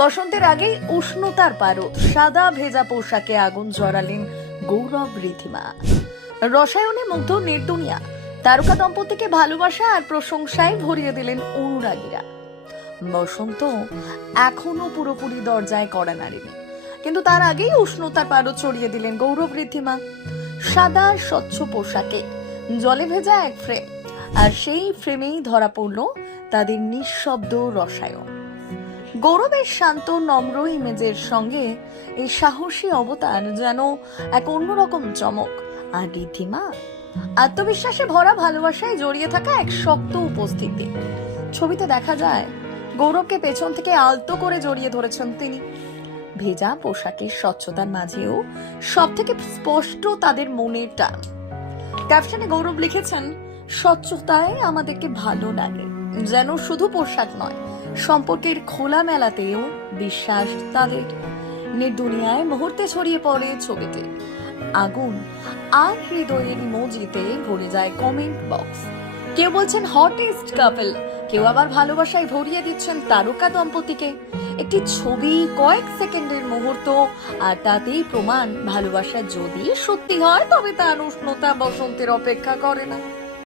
বসন্তের আগেই উষ্ণতার পারদ, সাদা ভেজা পোশাকে আগুন জড়ালেন গৌরব ঋদ্ধিমা। রসায়নে মুগ্ধ নির্দুনিয়া তারকা দম্পতিকে ভালোবাসা আর প্রশংসায় ভরিয়ে দিলেন অনুরাগীরা। বসন্ত এখনো পুরোপুরি দরজায় কড়া নাড়েনি, কিন্তু তার আগেই উষ্ণতার পারদ ছড়িয়ে দিলেন গৌরব ঋদ্ধিমা। সাদা স্বচ্ছ পোশাকে জলে ভেজা এক ফ্রেম, আর সেই ফ্রেমেই ধরা পড়ল তাদের নিঃশব্দ রসায়ন। গৌরবের শান্ত নম্র ইমেজের সঙ্গে এই সাহসী অবতার যেন এক অন্যরকম চমক। আর ঋদ্ধিমা আত্মবিশ্বাসে ভরা ভালোবাসায় জড়িয়ে থাকা এক শক্ত উপস্থিতি। ছবিতে দেখা যায় গৌরবকে পেছন থেকে আলতো করে জড়িয়ে ধরেছেন তিনি। ভেজা পোশাকের স্বচ্ছতার মাঝেও সব থেকে স্পষ্ট তাদের মনের টান। ক্যাপশনে গৌরব লিখেছেন, স্বচ্ছতায় আমাদেরকে ভালো লাগে, যেন শুধু পোশাক নয়, সম্পর্কের খোলা মেলাতেও বিশ্বাস তাদের। নির্দুনিয়ায় মুহূর্তে ছড়িয়ে পড়ে ছবিতে আগুন আর হৃদয়ের ইমোজিতে ভরে যায় কমেন্ট বক্স। কেউ বলছেন হটেস্ট কাপল, কেউ আবার ভালোবাসায় ভরিয়ে দিচ্ছেন তারকা দম্পতিকে। একটি ছবি, কয়েক সেকেন্ডের মুহূর্ত, আর তাতেই প্রমাণ ভালোবাসা যদি সত্যি হয় তবে তার উষ্ণতা বসন্তের অপেক্ষা করে না।